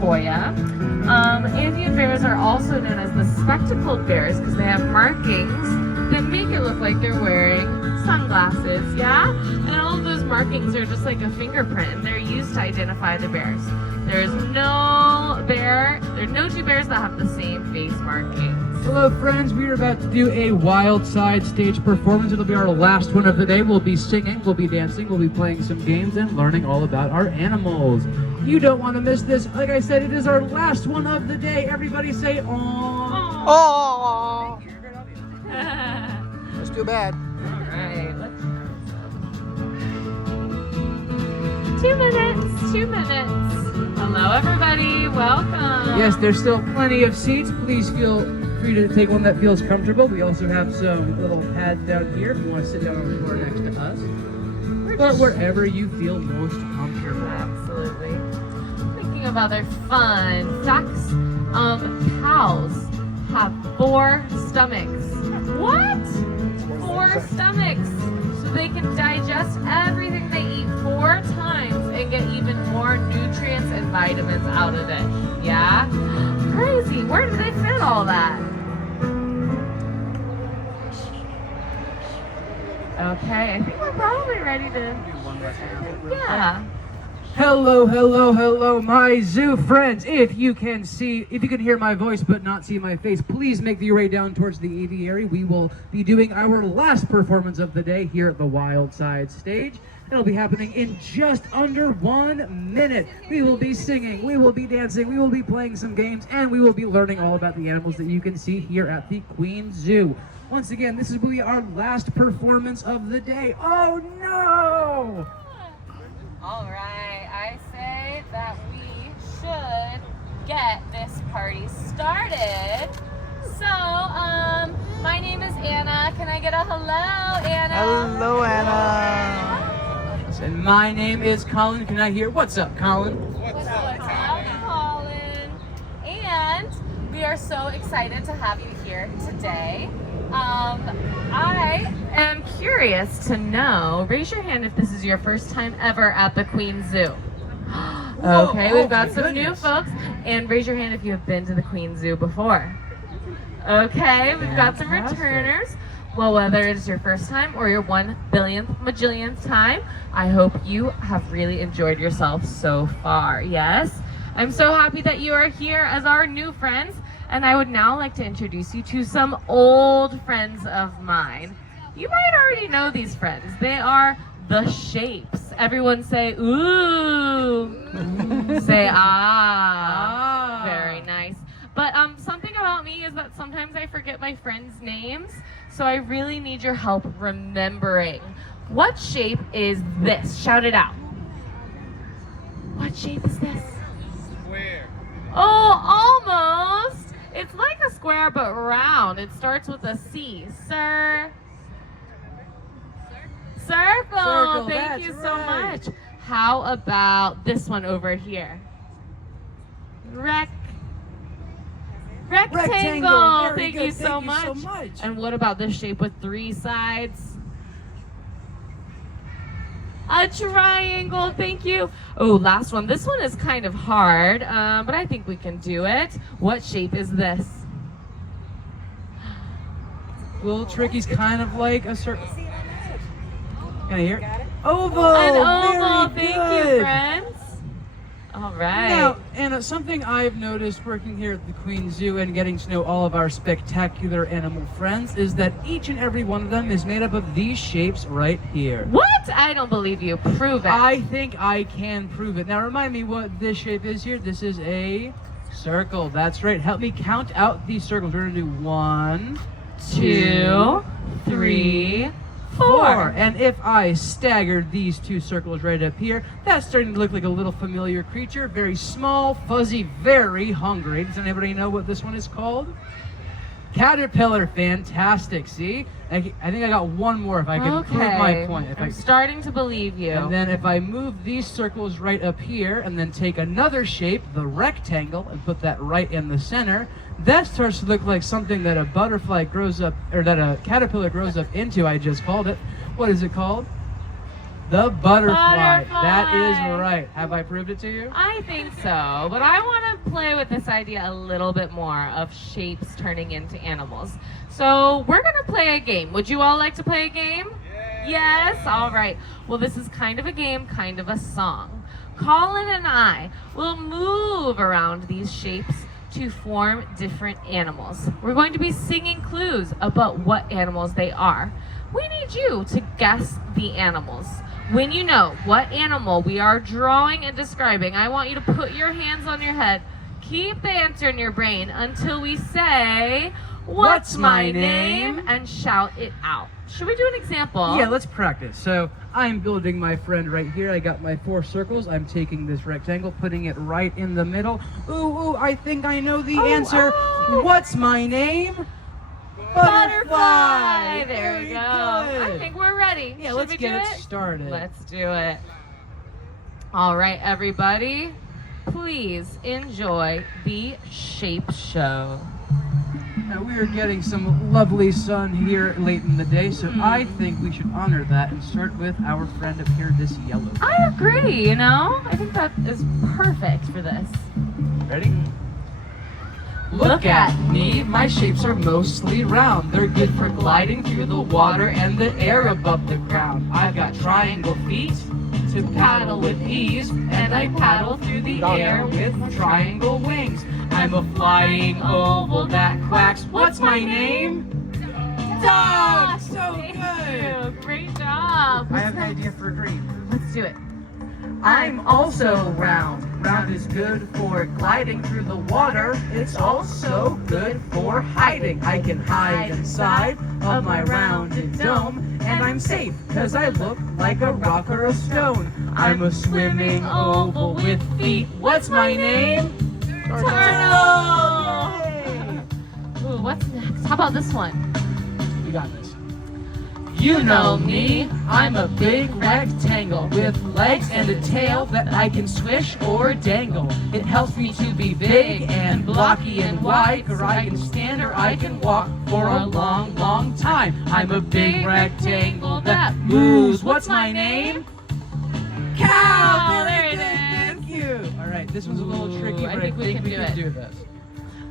for you. Andean bears are also known as the spectacled bears because they have markings that make it look like they're wearing sunglasses, yeah? And all of those markings are just like a fingerprint, and they're used to identify the bears. There are no two bears that have the same face markings. Hello friends, we are about to do a Wild Side stage performance. It'll be our last one of the day. We'll be singing, we'll be dancing, we'll be playing some games and learning all about our animals. You don't want to miss this. Like I said, it is our last one of the day. Everybody say aww. Aww. All That's too bad. right, let's 2 minutes. Hello everybody, welcome. Yes, there's still plenty of seats. Please feel free to take one that feels comfortable. We also have some little pads down here if you want to sit down on the floor next to us. But wherever you feel most comfortable. Absolutely. Thinking of other fun facts. Cows have 4 stomachs. What? 4 stomachs. So they can digest everything they eat 4 times and get even more nutrients and vitamins out of it. Yeah? Crazy. Where do they fit all that? Okay, I think we're probably ready to. Yeah. Hello, my zoo friends. If you can hear my voice but not see my face, please make your way down towards the aviary. We will be doing our last performance of the day here at the Wild Side stage. It'll be happening in just under 1 minute. We will be singing, we will be dancing, we will be playing some games, and we will be learning all about the animals that you can see here at the Queen Zoo. Once again, this will be our last performance of the day. Oh no! All right, I say that we should get this party started. So, my name is Anna. Can I get a hello, Anna? Hello, Anna. And my name is Colin. Can I hear what's up, Colin? What's up, Colin? And we are so excited to have you here today. I am curious to know, raise your hand if this is your first time ever at the Queen Zoo. Okay, we've got some new folks. And raise your hand if you have been to the Queen Zoo before. Okay, we've got some returners. Well, whether it's your first time or your 1 billionth majillionth time, I hope you have really enjoyed yourself so far. Yes? I'm so happy that you are here as our new friends, and I would now like to introduce you to some old friends of mine. You might already know these friends. They are the Shapes. Everyone say, ooh. Say, ah. Very nice. But something about me is that sometimes I forget my friends' names, so I really need your help remembering. What shape is this? Shout it out. What shape is this? Square. Oh, almost. It's like a square but round. It starts with a C. Circle. Thank you so much. How about this one over here? Rectangle. Thank you so much. And what about this shape with 3 sides? A triangle. Thank you. Oh, last one. This one is kind of hard, but I think we can do it. What shape is this? Little Tricky's kind of like a circle. Can I hear? Oval. An oval. Very Thank good. you, friends. All right. Now, Anna, something I've noticed working here at the Queen Zoo and getting to know all of our spectacular animal friends is that each and every one of them is made up of these shapes right here. What? I don't believe you. Prove it. I think I can prove it. Now, remind me what this shape is here. This is a circle. That's right. Help me count out these circles. We're going to do 1, 2, 3, 4. And if I staggered these 2 circles right up here, that's starting to look like a little familiar creature. Very small, fuzzy, very hungry. Does anybody know what this one is called? Caterpillar. Fantastic. See? I think I got one more if I can prove my point. I'm starting to believe you. And then if I move these circles right up here and then take another shape, the rectangle, and put that right in the center, that starts to look like something that a butterfly grows up, or that a caterpillar grows up into. I just called it. What is it called? The butterfly. Butterfly. That is right. Have I proved it to you? I think so, but I want to play with this idea a little bit more of shapes turning into animals. So we're going to play a game. Would you all like to play a game? Yes? All right. Well, this is kind of a game, kind of a song. Colin and I will move around these shapes to form different animals. We're going to be singing clues about what animals they are. We need you to guess the animals. When you know what animal we are drawing and describing, I want you to put your hands on your head. Keep the answer in your brain until we say, "What's my name?" and shout it out. Should we do an example? Yeah, let's practice. So I'm building my friend right here. I got my 4 circles. I'm taking this rectangle, putting it right in the middle. Ooh, I think I know the answer. oh. What's my name? Butterfly. There we Very go. I good. think we're ready. Yeah, Should let's we get do it started. Let's do it. All right, everybody. Please enjoy the shape show. Now we are getting some lovely sun here late in the day, so I think we should honor that and start with our friend up here, this yellow. I agree, you know? I think that is perfect for this. Ready? Look at me, my shapes are mostly round. They're good for gliding through the water and the air above the ground. I've got triangle feet to paddle with ease, and I paddle through the air with triangle wings. I'm a flying oval that quacks. What's my name? Dog! So Thank good! you. Great job. I have an idea for a dream. Let's do it. I'm also round. Round is good for gliding through the water. It's also good for hiding. I can hide inside of my rounded dome, and I'm safe because I look like a rock or a stone. I'm a swimming oval with feet. What's my name? Turtle! Yay! Ooh, what's next? How about this one? You got this. You know me, I'm a big rectangle with legs and a tail that I can swish or dangle. It helps me to be big and blocky and wide, or I can stand or I can walk for a long, long time. I'm a big rectangle that moves. What's my name? Cow! Oh, there Very it good, is. thank you. All right, this one's a little tricky, I but think we can do it. this.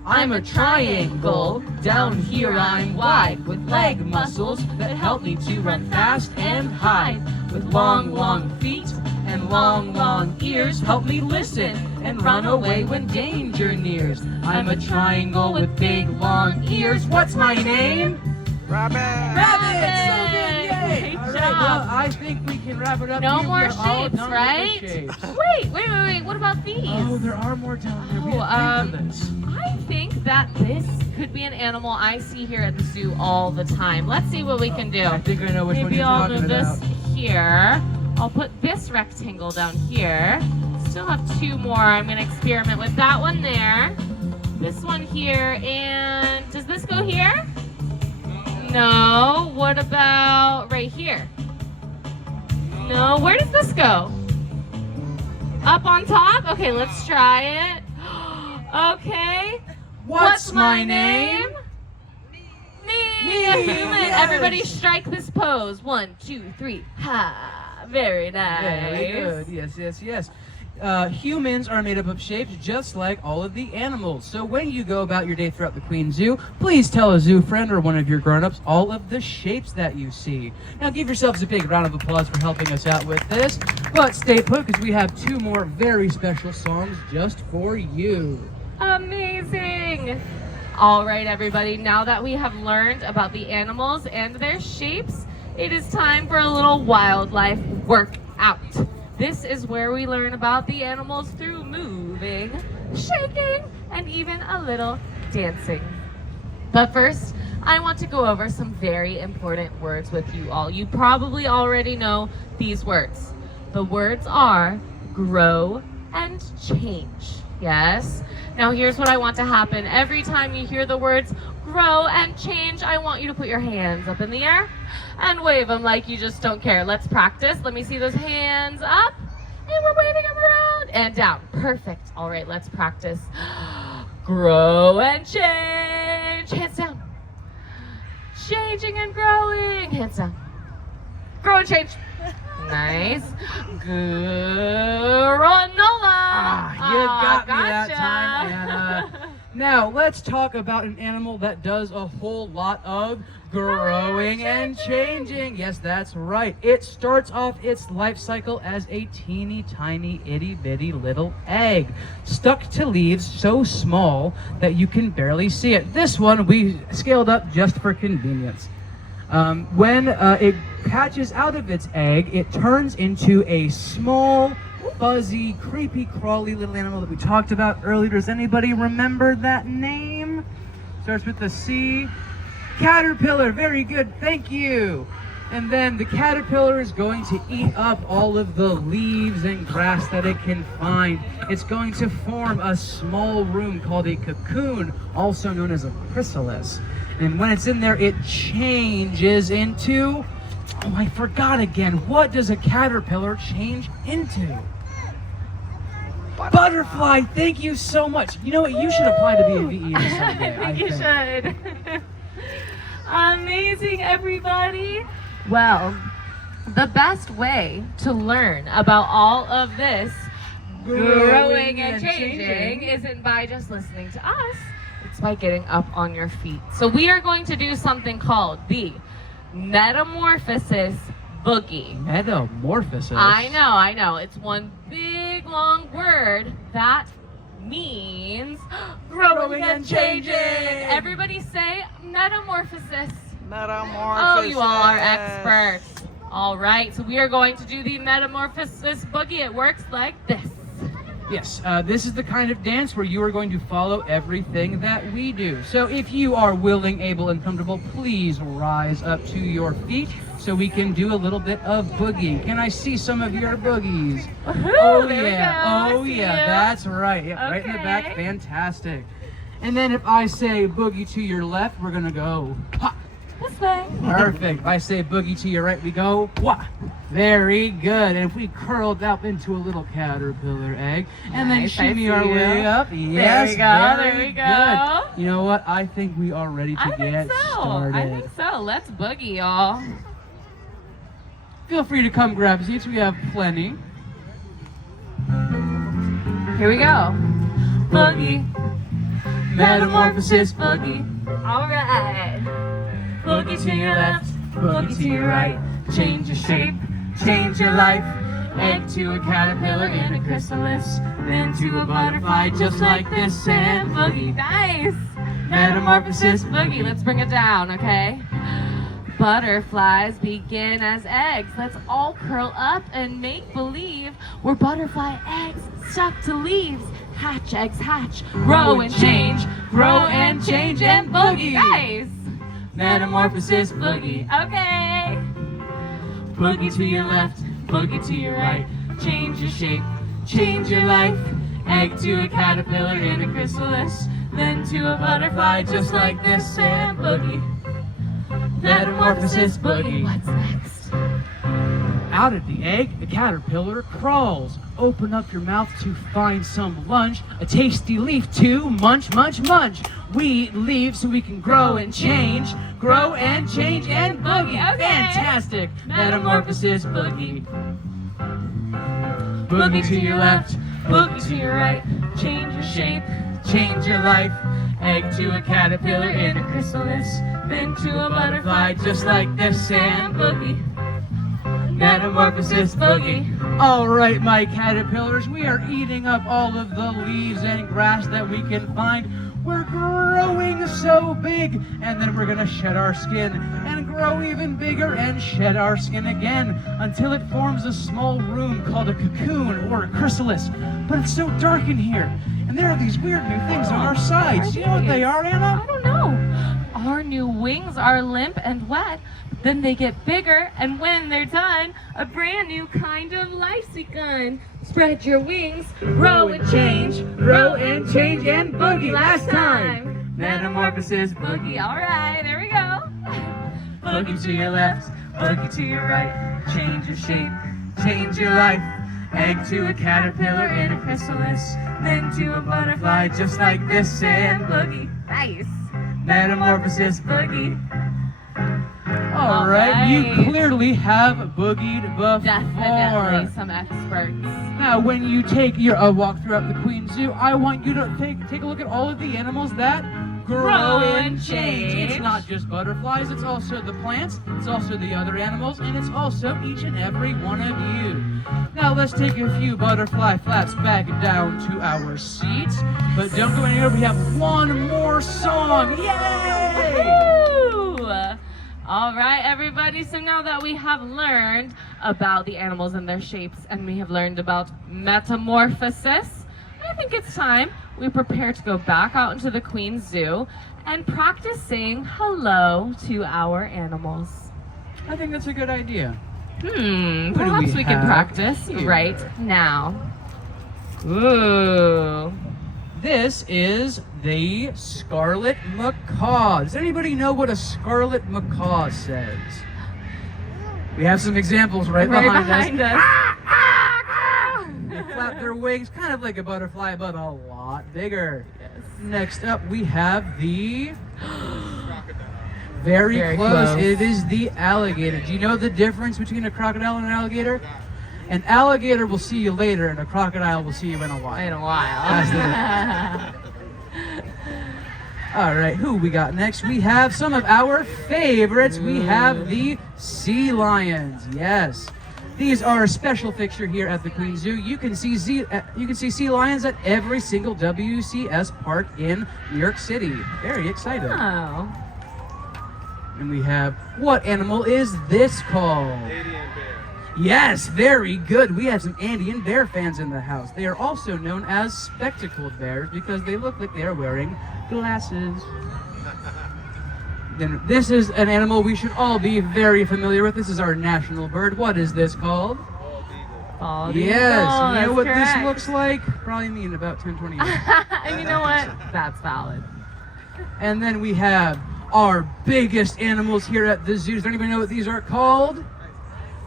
I'm a triangle, down here I'm wide, with leg muscles that help me to run fast and hide. With long, long feet and long, long ears, help me listen and run away when danger nears. I'm a triangle with big, long ears. What's my name? Rabbit! Rabbit! So good, yay! Great All right, job. well, I think we can wrap it up. No here. more We're all shapes, done with the right? shapes. Wait. What about these? Oh, there are more down there. We Oh, have time for this. I think that this could be an animal I see here at the zoo all the time. Let's see what we can do. I think I know which one Maybe you're I'll talking move about. this here. I'll put this rectangle down here. Still have 2 more. I'm going to experiment with that one there. This one here. And does this go here? No. What about right here? No. Where does this go? Up on top? Okay, let's try it. Okay. What's my name? Me, a human. yes. Everybody strike this pose. 1, 2, 3. Ha. Very nice. Very good. Yes. Humans are made up of shapes just like all of the animals. So when you go about your day throughout the Queen Zoo, please tell a zoo friend or one of your grown-ups all of the shapes that you see. Now give yourselves a big round of applause for helping us out with this. But stay put because we have 2 more very special songs just for you. Amazing. All right, everybody. Now that we have learned about the animals and their shapes, it is time for a little wildlife workout. This is where we learn about the animals through moving, shaking, and even a little dancing. But first, I want to go over some very important words with you all. You probably already know these words. The words are grow and change. Yes? Now here's what I want to happen. Every time you hear the words grow and change, I want you to put your hands up in the air and wave them like you just don't care. Let's practice. Let me see those hands up. And we're waving them around and down. Perfect. All right, let's practice. Grow and change. Hands down. Changing and growing. Hands down. Grow and change. Nice. Granola. You got me that gotcha. time, Anna. Now, let's talk about an animal that does a whole lot of growing and changing. Yes, that's right. It starts off its life cycle as a teeny tiny itty bitty little egg, stuck to leaves so small that you can barely see it. This one we scaled up just for convenience. When it hatches out of its egg, it turns into a small, fuzzy, creepy, crawly little animal that we talked about earlier. Does anybody remember that name? Starts with the C. Caterpillar. Very good. Thank you. And then the caterpillar is going to eat up all of the leaves and grass that it can find. It's going to form a small room called a cocoon, also known as a chrysalis. And when it's in there, it changes into... Oh, I forgot again. What does a caterpillar change into? Butterfly. Thank you so much. You know what? You should apply to be a VE someday. I think you should. Amazing, everybody. Well, the best way to learn about all of this growing and changing isn't by just listening to us. It's by getting up on your feet. So we are going to do something called the Metamorphosis Boogie. Metamorphosis. I know. It's one big long word that means growing and changing. Everybody say metamorphosis. Metamorphosis. Oh, you all are experts. All right, so we are going to do the Metamorphosis Boogie. It works like this. Yes, this is the kind of dance where you are going to follow everything that we do. So if you are willing, able, and comfortable, please rise up to your feet so we can do a little bit of boogieing. Can I see some of your boogies? Woohoo, Oh there we go. yeah, I oh see yeah, you. that's right. Yep, right in the back, Okay. fantastic. And then if I say boogie to your left, we're gonna go pop. This way. Perfect. If I say boogie to your right, we go wah. Very good. And if we curled up into a little caterpillar egg and Nice, then I shimmy see our you. way up, yes, we go, very there we go. good. You know what? I think we are ready to I get think so. started. I think so. Let's boogie, y'all. Feel free to come grab seats. We have plenty. Here we go. Boogie. Metamorphosis boogie. All right. Boogie to your left, boogie to your right. Change your shape, change your life. Egg to a caterpillar in a chrysalis, then to a butterfly just like this. And boogie. Nice. Metamorphosis Boogie. Let's bring it down, okay? Butterflies begin as eggs. Let's all curl up and make believe we're butterfly eggs stuck to leaves. Hatch, eggs hatch. Grow and change. Grow and change and boogie. Nice. Metamorphosis boogie. Okay. Boogie to your left, boogie to your right. Change your shape, change your life. Egg to a caterpillar in a chrysalis, then to a butterfly just like this. And boogie. Metamorphosis boogie. What's next? Out of the egg, the caterpillar crawls. Open up your mouth to find some lunch. A tasty leaf to munch, munch, munch. We eat leaves so we can grow and change. Grow and change and boogie. Okay. Fantastic. Metamorphosis boogie. Boogie to your left, boogie to your right. Change your shape, change your life. Egg to a caterpillar in a chrysalis, then to a butterfly just like this. And boogie. Metamorphosis boogie. All right, my caterpillars, we are eating up all of the leaves and grass that we can find. We're growing so big, and then we're gonna shed our skin and grow even bigger and shed our skin again until it forms a small room called a cocoon or a chrysalis. But it's so dark in here, and there are these weird new things on our sides. Do you know what they are, Anna? I don't know. Our new wings are limp and wet. Then they get bigger, and when they're done, a brand new kind of life's begun. Spread your wings, grow and change, and boogie. Last time. Metamorphosis Boogie, all right, there we go. Boogie to your left, boogie to your right. Change your shape, change your life. Egg to a caterpillar in a chrysalis, then to a butterfly just like this. And boogie. Nice. Metamorphosis boogie. All right, you clearly have boogied before. Definitely some experts. Now, when you take your walk throughout the Queen Zoo, I want you to take a look at all of the animals that grow and change. It's not just butterflies, it's also the plants, it's also the other animals, and it's also each and every one of you. Now, let's take a few butterfly flaps back down to our seats. But don't go anywhere, we have one more song. Yay! Woo! All right, everybody. So now that we have learned about the animals and their shapes, and we have learned about metamorphosis, I think it's time we prepare to go back out into the Queen Zoo and practice saying hello to our animals. I think that's a good idea. Perhaps we can have practice here? right now. Ooh. This is the scarlet macaw. Does anybody know what a scarlet macaw says? We have some examples right behind us. They flap their wings, kind of like a butterfly, but a lot bigger. Yes. Next up, we have the... Very Very close. close. It is the alligator. Do you know the difference between a crocodile and an alligator? An alligator will see you later, and a crocodile will see you in a while. In a while. That's All right, who we got next? We have some of our favorites. We have the sea lions. Yes, these are a special fixture here at the Queen Zoo. You can see sea lions at every single WCS park in New York City. Very exciting. Oh. And we have, what animal is this called? Indian bear. Yes, very good. We have some Andean bear fans in the house. They are also known as spectacled bears because they look like they are wearing glasses. Then this is an animal we should all be very familiar with. This is our national bird. What is this called? Bald Yes, eagle, you know that's what correct. this looks like? Probably me in about 10, 20 years. And you know what? That's valid. And then we have our biggest animals here at the zoo. Does anybody know what these are called?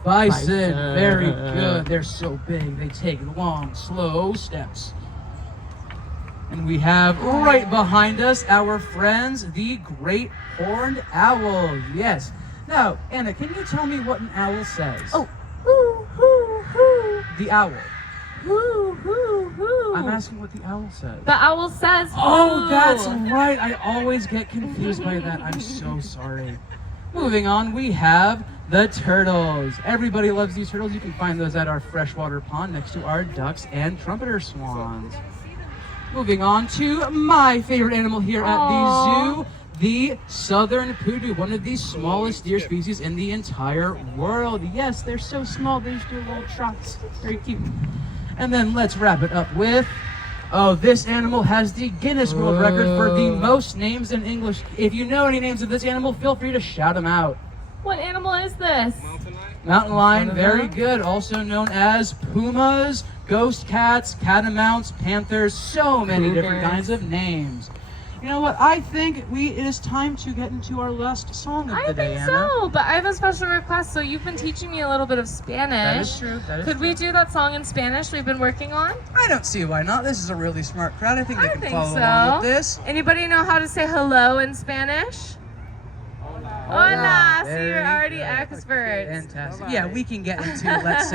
Bison. Very good. They're so big. They take long, slow steps. And we have right behind us our friends, the great horned owl. Yes. Now, Anna, can you tell me what an owl says? Oh, hoo, hoo, hoo, The owl. hoo, hoo, hoo. I'm asking what the owl says. The owl says, Oh, hoo. that's right. I always get confused by that. I'm so sorry. Moving on, we have the turtles. Everybody loves these turtles. You can find those at our freshwater pond next to our ducks and trumpeter swans. Moving on to my favorite animal here at the zoo, the southern poodoo, one of the smallest deer species in the entire world. Yes, they're so small, they just do little trots. Very cute. And then let's wrap it up with, oh, this animal has the Guinness World Record for the most names in English. If you know any names of this animal, feel free to shout them out. What animal is this? Mountain lion. Mountain lion, very good. Also known as pumas, ghost cats, catamounts, panthers, so many different Cougars. kinds of names. You know what? I think it is time to get into our last song of I the day, think Anna. so, but I have a special request. So you've been teaching me a little bit of Spanish. That is true. That is Could true. we do that song in Spanish we've been working on? I don't see why not. This is a really smart crowd. I think they I can think follow so. along with this. Anybody know how to say hello in Spanish? Hola. See, you're Very already good. experts. Fantastic. Yeah, we can get into, let's say,